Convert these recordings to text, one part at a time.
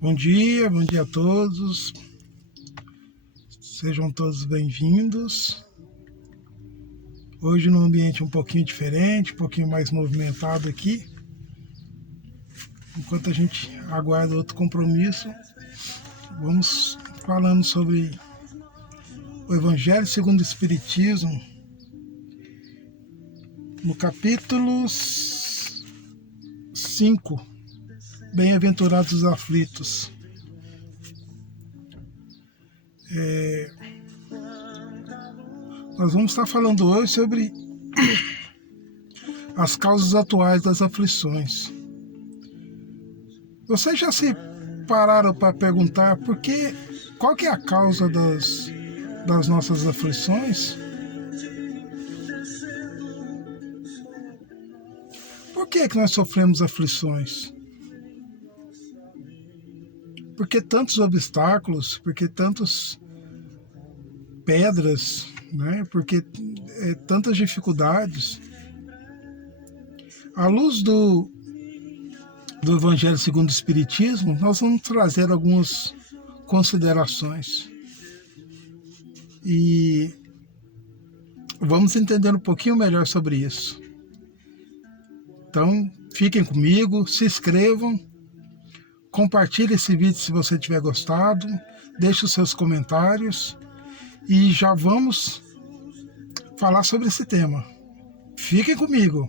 Bom dia a todos. Sejam todos bem-vindos. Hoje num ambiente um pouquinho diferente, um pouquinho mais movimentado aqui. Enquanto a gente aguarda outro compromisso, vamos falando sobre o Evangelho segundo o Espiritismo, no capítulo 5, Bem-aventurados os aflitos. Nós vamos estar falando hoje sobre as causas atuais das aflições. Vocês já se pararam para perguntar qual que é a causa das nossas aflições? Por que nós sofremos aflições? Por que tantos obstáculos? Por que tantas pedras? Né? Por que tantas dificuldades? À luz do Evangelho segundo o Espiritismo, nós vamos trazer algumas considerações. E vamos entender um pouquinho melhor sobre isso. Então, fiquem comigo, se inscrevam, compartilhe esse vídeo se você tiver gostado, deixe os seus comentários e já vamos falar sobre esse tema. Fiquem comigo!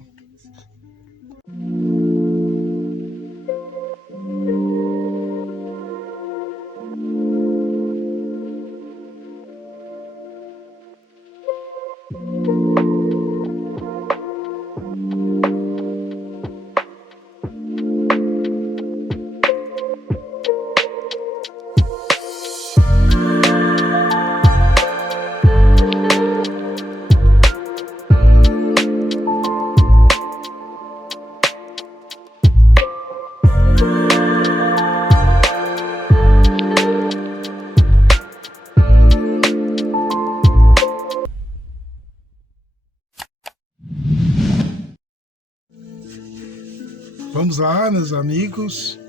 Vamos lá, meus amigos.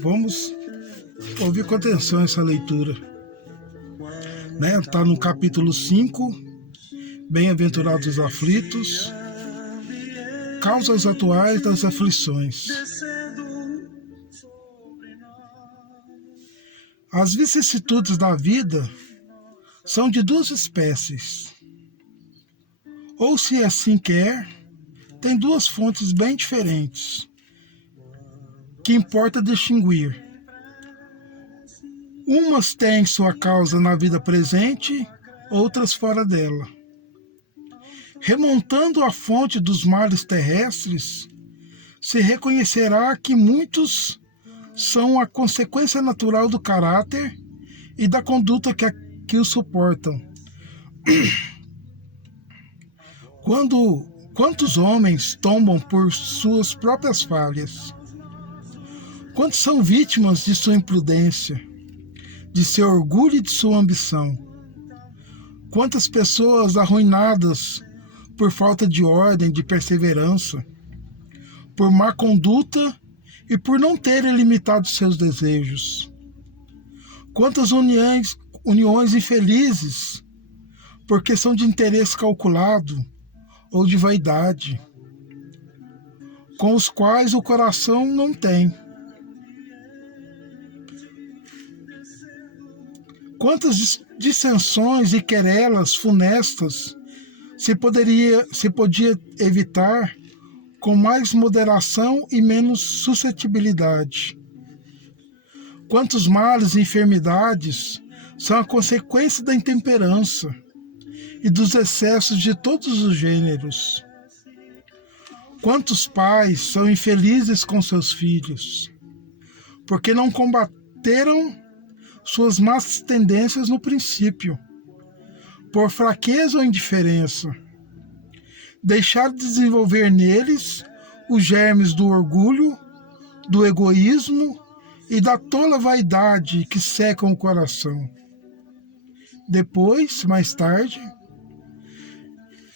Vamos ouvir com atenção essa leitura. Está no capítulo 5, Bem-aventurados os aflitos, causas atuais das aflições. As vicissitudes da vida são de duas espécies. Ou, se assim quer, tem duas fontes bem diferentes, que importa distinguir. Umas têm sua causa na vida presente, outras fora dela. Remontando a fonte dos males terrestres, se reconhecerá que muitos são a consequência natural do caráter e da conduta que os suportam. Quantos homens tombam por suas próprias falhas? Quantos são vítimas de sua imprudência, de seu orgulho e de sua ambição? Quantas pessoas arruinadas por falta de ordem, de perseverança, por má conduta e por não terem limitado seus desejos? Quantas uniões infelizes, porque são de interesse calculado ou de vaidade, com os quais o coração não tem? Quantas dissensões e querelas funestas se podia evitar com mais moderação e menos suscetibilidade? Quantos males e enfermidades são a consequência da intemperança e dos excessos de todos os gêneros? Quantos pais são infelizes com seus filhos, porque não combateram suas más tendências no princípio, por fraqueza ou indiferença? Deixaram de desenvolver neles os germes do orgulho, do egoísmo e da tola vaidade que secam o coração. Depois, mais tarde,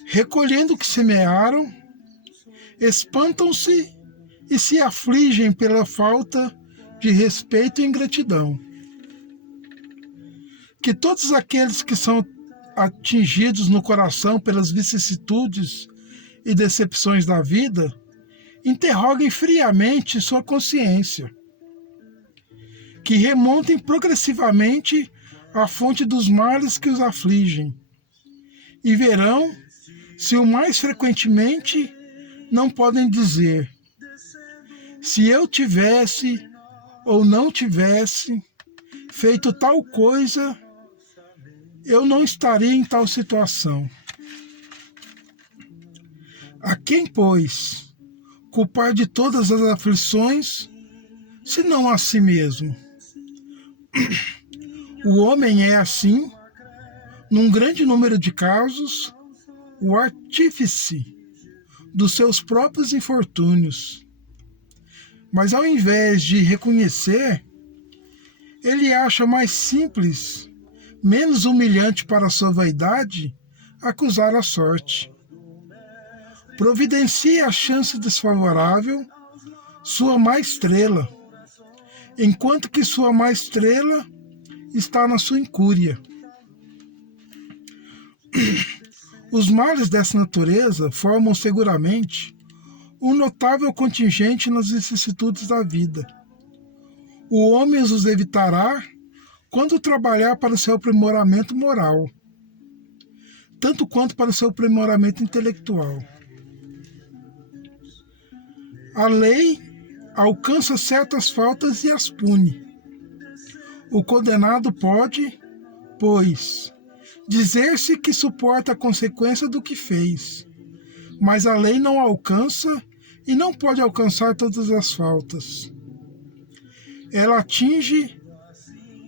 recolhendo o que semearam, espantam-se e se afligem pela falta de respeito e ingratidão. Que todos aqueles que são atingidos no coração pelas vicissitudes e decepções da vida interroguem friamente sua consciência, que remontem progressivamente à fonte dos males que os afligem, e verão se o mais frequentemente não podem dizer: se eu tivesse ou não tivesse feito tal coisa, eu não estaria em tal situação. A quem, pois, culpar de todas as aflições, senão a si mesmo? O homem é, assim, num grande número de casos, o artífice dos seus próprios infortúnios. Mas ao invés de reconhecer, ele acha mais simples, menos humilhante para a sua vaidade, acusar a sorte. Providencia a chance desfavorável, sua má estrela, enquanto que sua má estrela está na sua incúria. Os males dessa natureza formam seguramente um notável contingente nas vicissitudes da vida. O homem os evitará quando trabalhar para o seu aprimoramento moral, tanto quanto para o seu aprimoramento intelectual. A lei alcança certas faltas e as pune. O condenado pode, pois, dizer-se que suporta a consequência do que fez, mas a lei não alcança e não pode alcançar todas as faltas. Ela atinge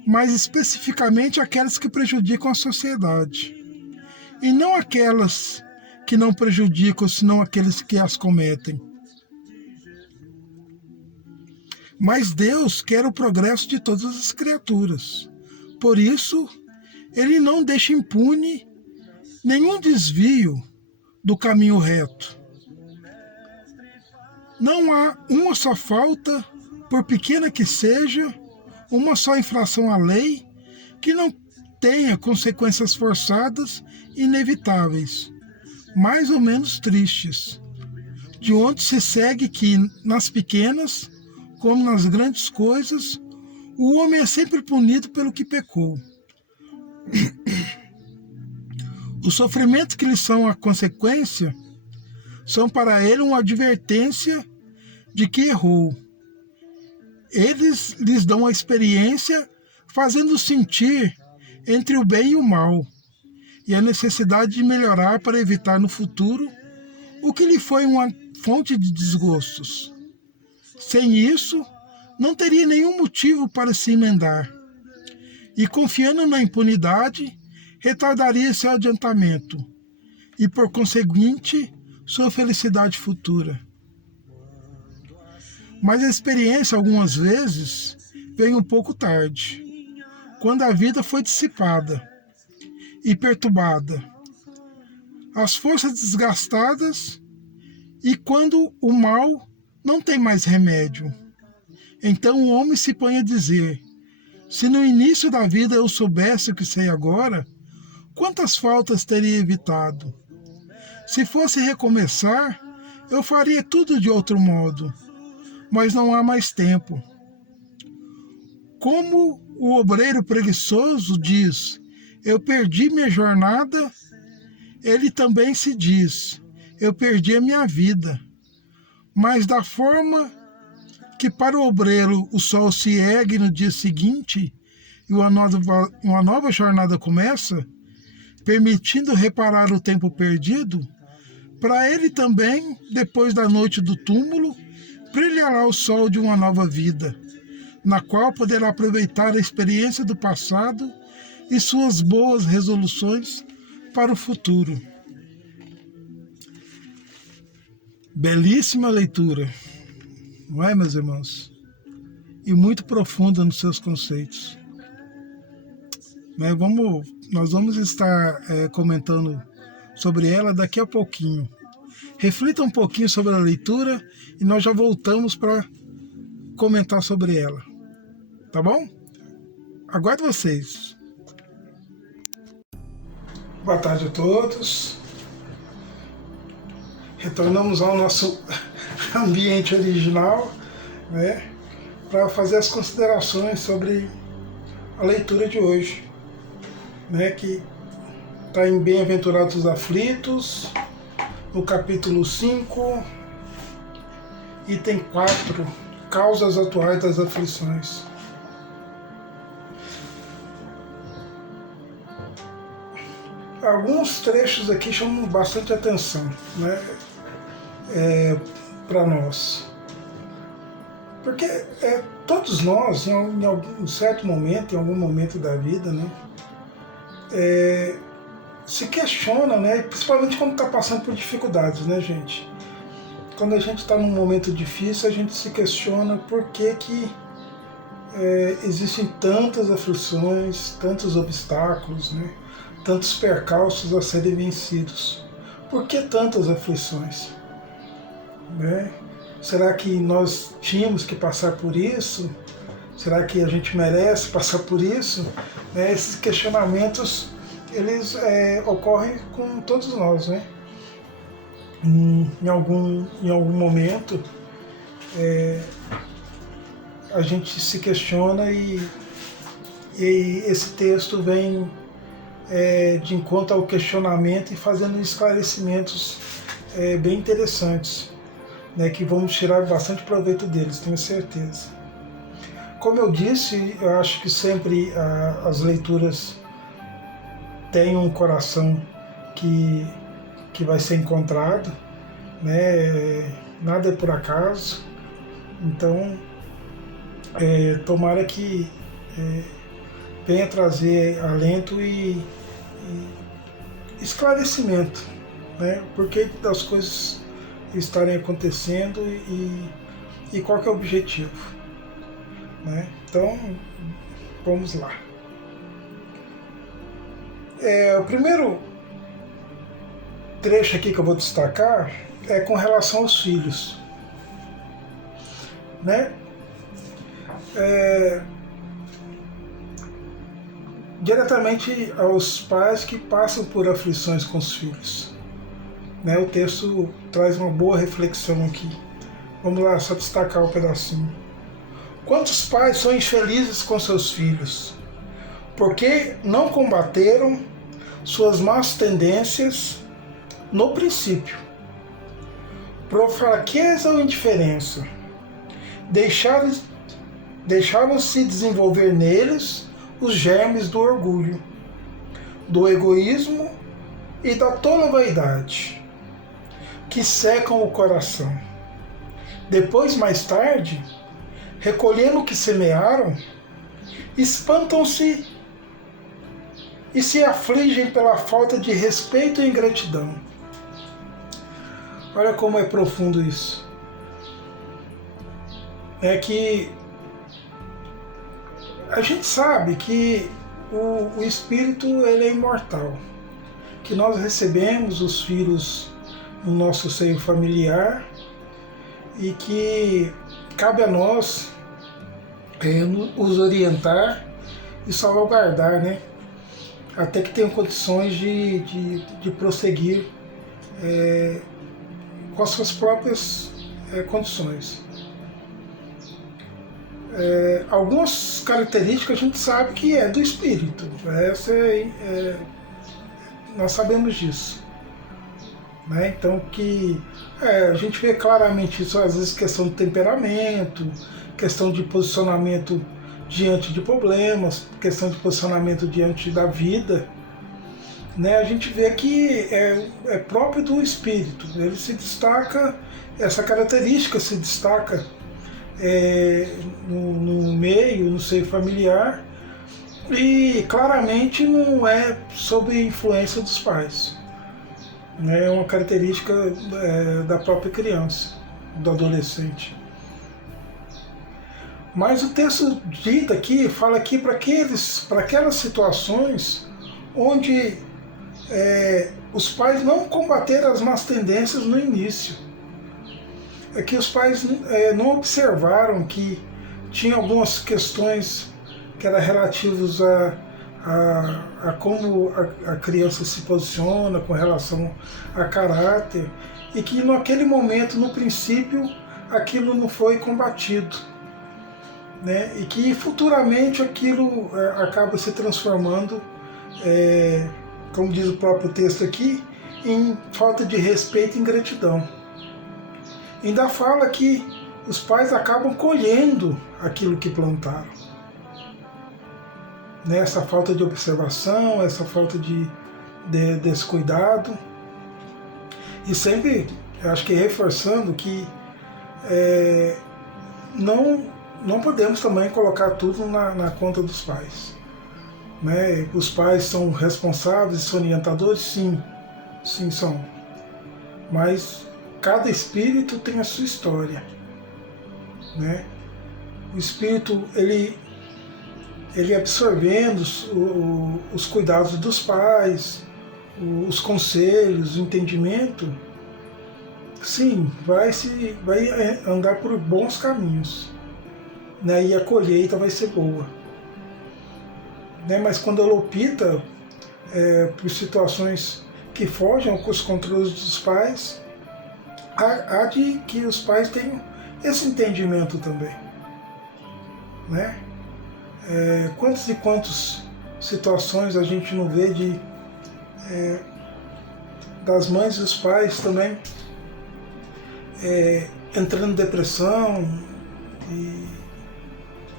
mais especificamente aquelas que prejudicam a sociedade, e não aquelas que não prejudicam, senão aqueles que as cometem. Mas Deus quer o progresso de todas as criaturas. Por isso, Ele não deixa impune nenhum desvio do caminho reto. Não há uma só falta, por pequena que seja, uma só infração à lei, que não tenha consequências forçadas e inevitáveis, mais ou menos tristes, de onde se segue que, nas pequenas, como nas grandes coisas, o homem é sempre punido pelo que pecou. Os sofrimentos que lhe são a consequência são para ele uma advertência de que errou. Eles lhes dão a experiência, fazendo sentir entre o bem e o mal, e a necessidade de melhorar para evitar no futuro o que lhe foi uma fonte de desgostos. Sem isso, não teria nenhum motivo para se emendar, e confiando na impunidade, retardaria seu adiantamento, e por conseguinte, sua felicidade futura. Mas a experiência, algumas vezes, vem um pouco tarde, quando a vida foi dissipada e perturbada, as forças desgastadas, e quando o mal não tem mais remédio. Então o homem se põe a dizer: se no início da vida eu soubesse o que sei agora, quantas faltas teria evitado? Se fosse recomeçar, eu faria tudo de outro modo, mas não há mais tempo. Como o obreiro preguiçoso diz: eu perdi minha jornada, ele também se diz: eu perdi a minha vida. Mas da forma que para o obreiro o sol se ergue no dia seguinte e uma nova jornada começa, permitindo reparar o tempo perdido, para ele também, depois da noite do túmulo, brilhará o sol de uma nova vida, na qual poderá aproveitar a experiência do passado e suas boas resoluções para o futuro. Belíssima leitura, não é, meus irmãos? E muito profunda nos seus conceitos. Nós vamos estar comentando sobre ela daqui a pouquinho. Reflita um pouquinho sobre a leitura e nós já voltamos para comentar sobre ela. Tá bom? Aguardo vocês. Boa tarde a todos. Retornamos ao nosso ambiente original, né, para fazer as considerações sobre a leitura de hoje, né, que está em Bem-aventurados os aflitos, no capítulo 5, item 4, causas atuais das aflições. Alguns trechos aqui chamam bastante atenção, né, para nós. Porque todos nós, em algum certo momento, em algum momento da vida, né, se questiona, né, principalmente quando está passando por dificuldades, né, gente? Quando a gente está num momento difícil, a gente se questiona por que existem tantas aflições, tantos obstáculos, né, tantos percalços a serem vencidos. Por que tantas aflições? Né? Será que nós tínhamos que passar por isso? Será que a gente merece passar por isso? Esses questionamentos, eles ocorrem com todos nós, né? Em algum momento, a gente se questiona e esse texto vem de encontro ao questionamento e fazendo esclarecimentos bem interessantes, né, que vamos tirar bastante proveito deles, tenho certeza. Como eu disse, eu acho que sempre as leituras têm um coração que vai ser encontrado, né? Nada é por acaso. Então, tomara que venha trazer alento e esclarecimento, né? Por que das coisas estarem acontecendo e qual que é o objetivo, né? Então, vamos lá. O primeiro trecho aqui que eu vou destacar é com relação aos filhos, né? Diretamente aos pais que passam por aflições com os filhos, né? O texto traz uma boa reflexão aqui. Vamos lá, só destacar um pedacinho. Quantos pais são infelizes com seus filhos, porque não combateram suas más tendências no princípio, por fraqueza ou indiferença, deixaram-se desenvolver neles os germes do orgulho, do egoísmo e da tola vaidade, que secam o coração. Depois, mais tarde, recolhendo o que semearam, espantam-se e se afligem pela falta de respeito e ingratidão. Olha como é profundo isso. É que a gente sabe que o espírito, ele é imortal, que nós recebemos os filhos no nosso seio familiar e que cabe a nós os orientar e salvaguardar, né? Até que tenham condições de prosseguir com as suas próprias condições. Algumas características a gente sabe que é do espírito, nós sabemos disso, né? Então que a gente vê claramente isso, às vezes questão de temperamento, questão de posicionamento diante de problemas, questão de posicionamento diante da vida, né? A gente vê que é próprio do espírito, ele se destaca, essa característica se destaca no meio, no seio familiar, e claramente não é sob influência dos pais, né? É uma característica da própria criança, do adolescente. Mas o texto dito aqui fala aqui para aquelas situações onde os pais não combateram as más tendências no início. É que os pais não observaram que tinha algumas questões que eram relativas a como a criança se posiciona com relação a caráter, e que naquele momento, no princípio, aquilo não foi combatido, né? E que futuramente aquilo acaba se transformando, como diz o próprio texto aqui, em falta de respeito e ingratidão. Ainda fala que os pais acabam colhendo aquilo que plantaram. Né? Essa falta de observação, essa falta desse cuidado. E sempre, acho que reforçando que não podemos também colocar tudo na conta dos pais. Né? Os pais são responsáveis, são orientadores? Sim, sim são. Mas cada espírito tem a sua história. Né? O espírito, ele absorvendo os cuidados dos pais, os conselhos, o entendimento, sim, vai andar por bons caminhos, né? E a colheita vai ser boa. Né? Mas quando ela opta por situações que fogem aos controles dos pais, há de que os pais tenham esse entendimento também. Né? Quantas e quantas situações a gente não vê das mães e dos pais também entrando em depressão e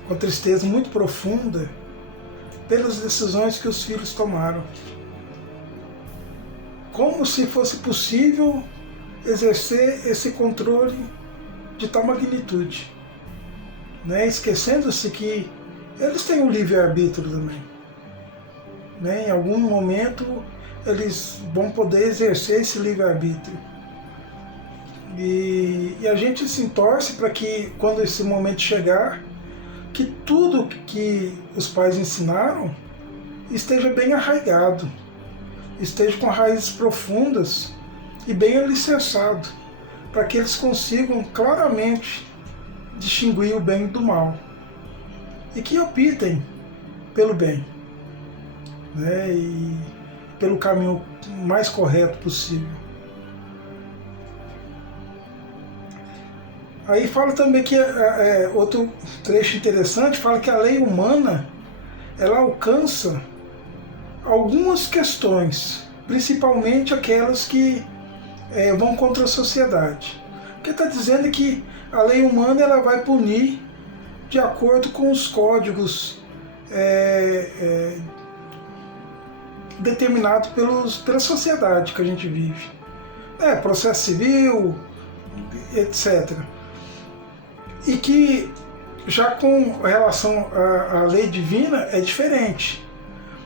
com tristeza muito profunda pelas decisões que os filhos tomaram. Como se fosse possível exercer esse controle de tal magnitude, né? Esquecendo-se que eles têm o livre-arbítrio também. Né? Em algum momento eles vão poder exercer esse livre-arbítrio. E a gente se torce para que, quando esse momento chegar, que tudo que os pais ensinaram esteja bem arraigado, esteja com raízes profundas e bem alicerçado, para que eles consigam claramente distinguir o bem do mal e que optem pelo bem, né? E pelo caminho mais correto possível. Aí fala também que outro trecho interessante fala que a lei humana ela alcança algumas questões, principalmente aquelas que vão contra a sociedade. Porque está dizendo que a lei humana ela vai punir de acordo com os códigos determinados pela sociedade que a gente vive. Processo civil, etc. E que já com relação à lei divina é diferente.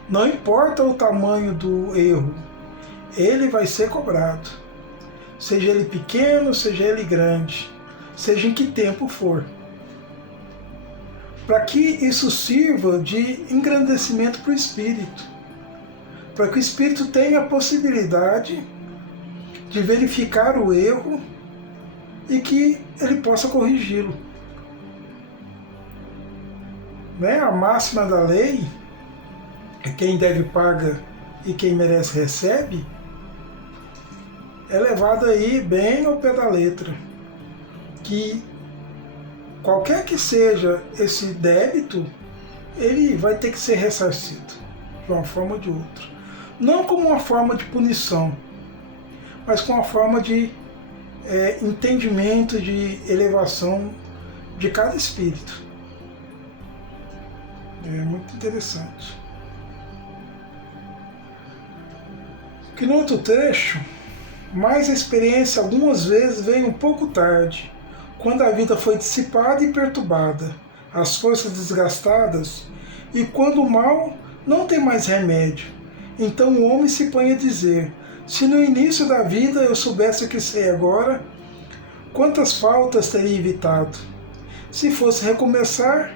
Não importa o tamanho do erro, ele vai ser cobrado. Seja ele pequeno, seja ele grande, seja em que tempo for. Para que isso sirva de engrandecimento para o espírito. Para que o espírito tenha a possibilidade de verificar o erro e que ele possa corrigi-lo. Né? A máxima da lei é quem deve paga e quem merece recebe, é levada aí bem ao pé da letra. Que qualquer que seja esse débito, ele vai ter que ser ressarcido de uma forma ou de outra. Não como uma forma de punição, mas com uma forma de entendimento, de elevação de cada espírito. É muito interessante. Que no outro trecho, mas a experiência algumas vezes vem um pouco tarde, quando a vida foi dissipada e perturbada, as forças desgastadas, e quando o mal não tem mais remédio. Então o homem se põe a dizer: se no início da vida eu soubesse o que sei agora, quantas faltas teria evitado? Se fosse recomeçar,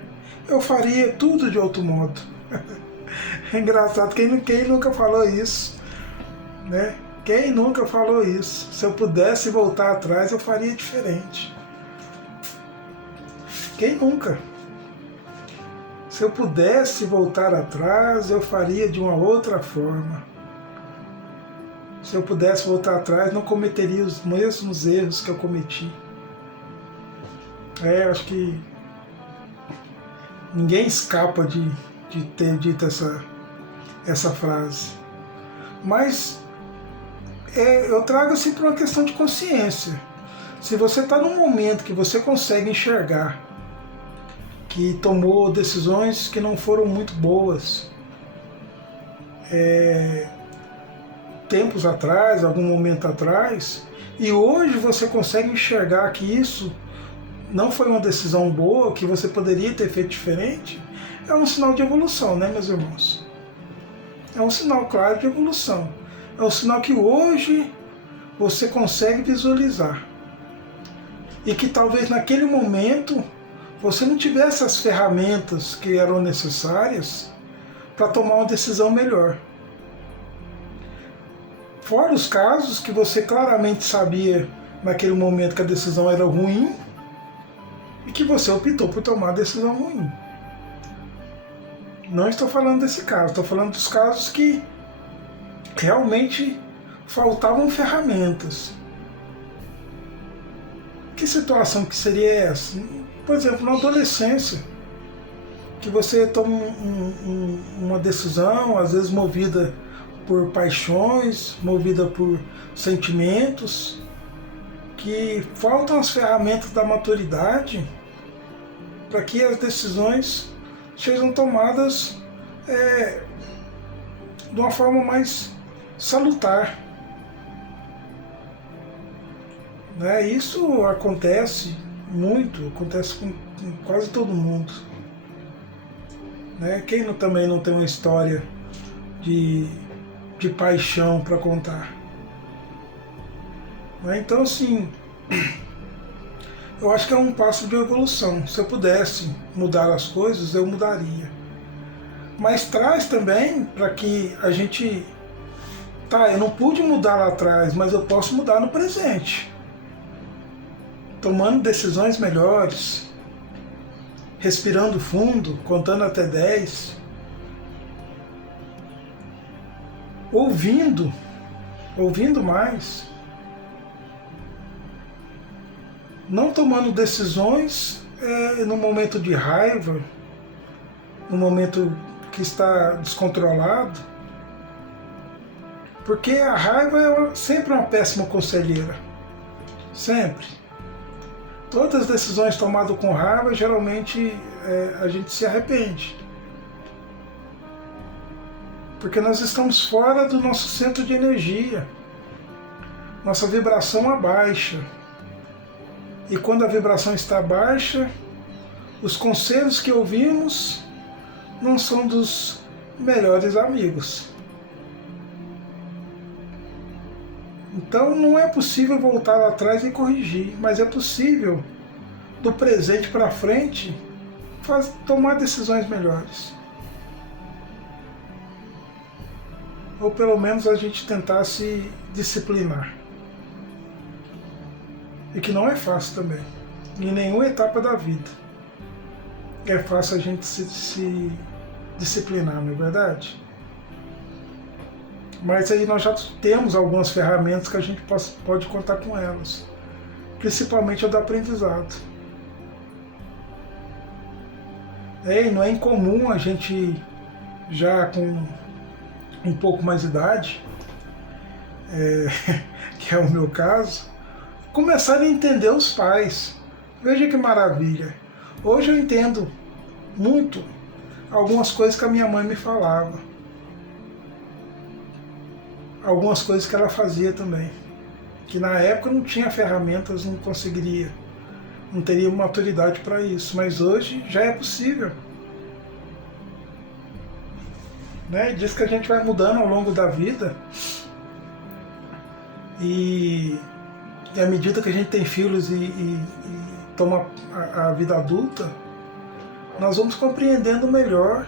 eu faria tudo de outro modo. É engraçado, quem nunca falou isso? né? Quem nunca falou isso? Se eu pudesse voltar atrás, eu faria diferente. Quem nunca? Se eu pudesse voltar atrás, eu faria de uma outra forma. Se eu pudesse voltar atrás, não cometeria os mesmos erros que eu cometi. Acho que ninguém escapa de ter dito essa frase. Mas eu trago assim para uma questão de consciência. Se você está num momento que você consegue enxergar que tomou decisões que não foram muito boas, tempos atrás, algum momento atrás, e hoje você consegue enxergar que isso não foi uma decisão boa, que você poderia ter feito diferente, é um sinal de evolução, né, meus irmãos? É um sinal claro de evolução. É um sinal que hoje você consegue visualizar. E que talvez naquele momento você não tivesse as ferramentas que eram necessárias para tomar uma decisão melhor. Fora os casos que você claramente sabia naquele momento que a decisão era ruim e que você optou por tomar a decisão ruim. Não estou falando desse caso, estou falando dos casos que realmente faltavam ferramentas. Que situação que seria essa? Por exemplo, na adolescência, que você toma uma decisão, às vezes movida por paixões, movida por sentimentos, que faltam as ferramentas da maturidade para que as decisões sejam tomadas de uma forma mais salutar. Né? Isso acontece muito, acontece com quase todo mundo. Né? Quem também não tem uma história de paixão para contar? Né? Então, assim, eu acho que é um passo de evolução. Se eu pudesse mudar as coisas, eu mudaria. Mas traz também para que a gente... Tá, eu não pude mudar lá atrás, mas eu posso mudar no presente. Tomando decisões melhores, respirando fundo, contando até 10, ouvindo mais, não tomando decisões no momento de raiva, no momento que está descontrolado, porque a raiva é sempre uma péssima conselheira, sempre. Todas as decisões tomadas com raiva, geralmente a gente se arrepende. Porque nós estamos fora do nosso centro de energia. Nossa vibração abaixa. E quando a vibração está baixa, os conselhos que ouvimos não são dos melhores amigos. Então não é possível voltar lá atrás e corrigir, mas é possível, do presente para frente, tomar decisões melhores. Ou pelo menos a gente tentar se disciplinar. E que não é fácil também, em nenhuma etapa da vida. É fácil a gente se disciplinar, não é verdade? Mas aí nós já temos algumas ferramentas que a gente pode contar com elas. Principalmente a do aprendizado. E não é incomum a gente, já com um pouco mais de idade, que é o meu caso, começar a entender os pais. Veja que maravilha. Hoje eu entendo muito algumas coisas que a minha mãe me falava. Algumas coisas que ela fazia também. Que na época não tinha ferramentas, não conseguiria, não teria maturidade para isso. Mas hoje já é possível. Né? Diz que a gente vai mudando ao longo da vida. E à medida que a gente tem filhos e toma a vida adulta, nós vamos compreendendo melhor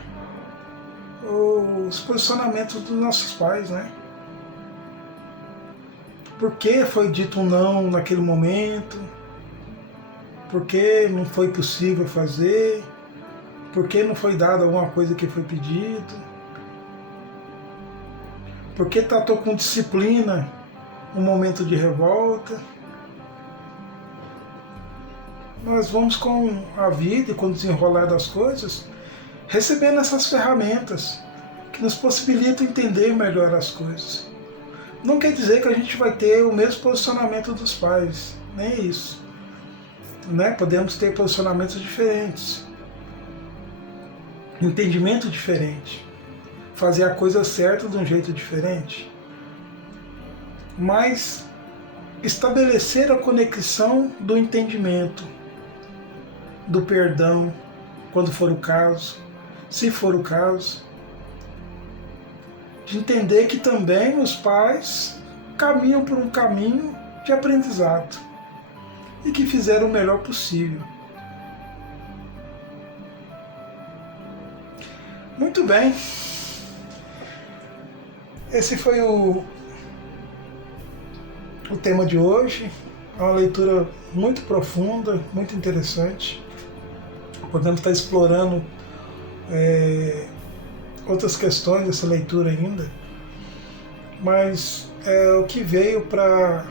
os posicionamentos dos nossos pais, né? por que foi dito um não naquele momento, por que não foi possível fazer, por que não foi dada alguma coisa que foi pedido, por que tratou com disciplina um momento de revolta. Nós vamos com a vida e com o desenrolar das coisas, recebendo essas ferramentas que nos possibilitam entender melhor as coisas. Não quer dizer que a gente vai ter o mesmo posicionamento dos pais, nem isso. Né? Podemos ter posicionamentos diferentes, entendimento diferente, fazer a coisa certa de um jeito diferente. Mas estabelecer a conexão do entendimento, do perdão, quando for o caso, se for o caso, de entender que também os pais caminham por um caminho de aprendizado e que fizeram o melhor possível. Muito bem. Esse foi o tema de hoje. É uma leitura muito profunda, muito interessante. Podemos estar explorando outras questões dessa leitura ainda, mas o que veio para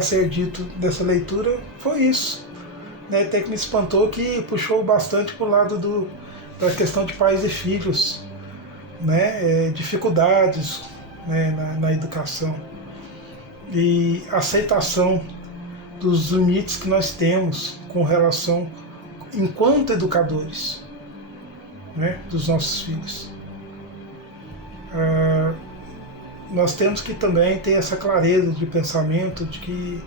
ser dito dessa leitura foi isso. Né? Até que me espantou que puxou bastante para o lado da questão de pais e filhos, né? Dificuldades, né? na educação e aceitação dos limites que nós temos com relação, enquanto educadores, né? Dos nossos filhos. Nós temos que também ter essa clareza de pensamento de que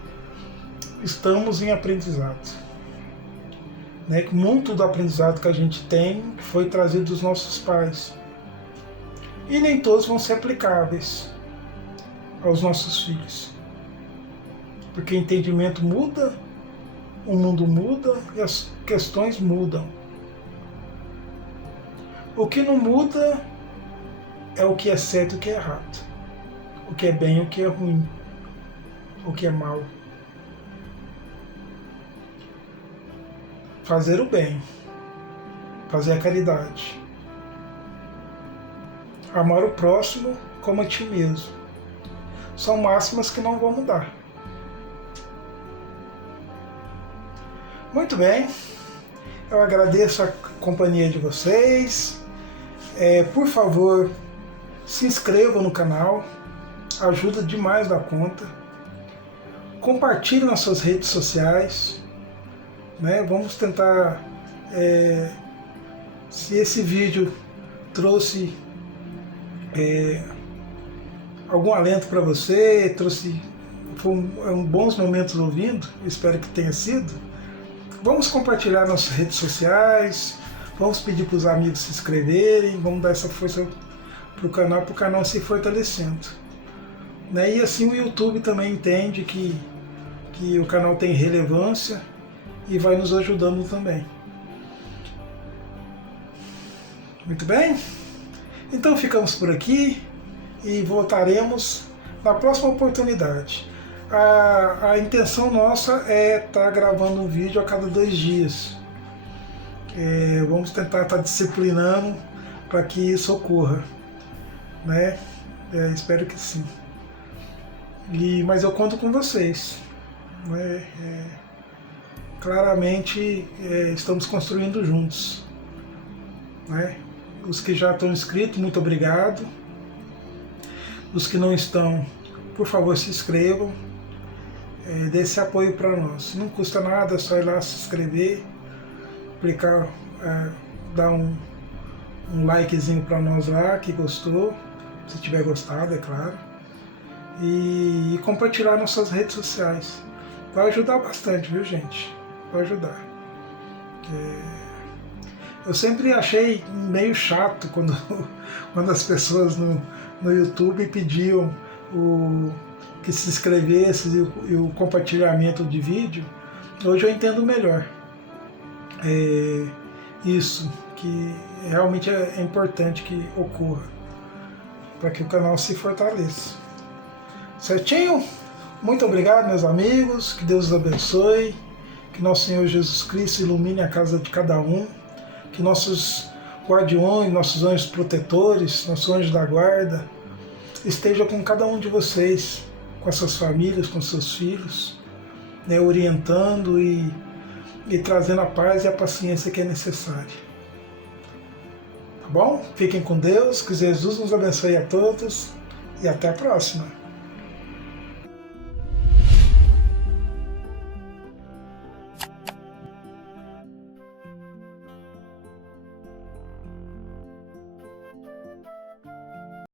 estamos em aprendizado. Né? Que muito do aprendizado que a gente tem foi trazido dos nossos pais. E nem todos vão ser aplicáveis aos nossos filhos. Porque o entendimento muda, o mundo muda e as questões mudam. O que não muda é o que é certo e o que é errado. O que é bem e o que é ruim. O que é mal. Fazer o bem. Fazer a caridade. Amar o próximo como a ti mesmo. São máximas que não vão mudar. Muito bem. Eu agradeço a companhia de vocês. Por favor, se inscrevam no canal. Ajuda demais da conta. Compartilhe nas suas redes sociais. Né? Vamos tentar, se esse vídeo trouxe algum alento para você, foi bons momentos ouvindo, espero que tenha sido. Vamos compartilhar nas redes sociais, vamos pedir para os amigos se inscreverem, vamos dar essa força para o canal se fortalecendo. Né? E assim o YouTube também entende que o canal tem relevância e vai nos ajudando também. Muito bem? Então ficamos por aqui e voltaremos na próxima oportunidade. A intenção nossa é estar gravando um vídeo a cada 2 dias. Vamos tentar estar disciplinando para que isso ocorra. Né? Espero que sim. Mas eu conto com vocês. Né? Claramente estamos construindo juntos. Né? Os que já estão inscritos, muito obrigado. Os que não estão, por favor, se inscrevam. Dê esse apoio para nós. Não custa nada, é só ir lá se inscrever, clicar, dar um likezinho para nós lá, que gostou, se tiver gostado, é claro. E compartilhar nas suas redes sociais. Vai ajudar bastante, viu, gente? Vai ajudar. Eu sempre achei meio chato quando as pessoas no YouTube pediam que se inscrevesse e o compartilhamento de vídeo. Hoje eu entendo melhor isso, que realmente é importante que ocorra, para que o canal se fortaleça. Certinho? Muito obrigado, meus amigos, que Deus os abençoe, que nosso Senhor Jesus Cristo ilumine a casa de cada um, que nossos guardiões, nossos anjos protetores, nossos anjos da guarda, estejam com cada um de vocês, com as suas famílias, com seus filhos, né, orientando e trazendo a paz e a paciência que é necessária. Tá bom? Fiquem com Deus, que Jesus nos abençoe a todos e até a próxima.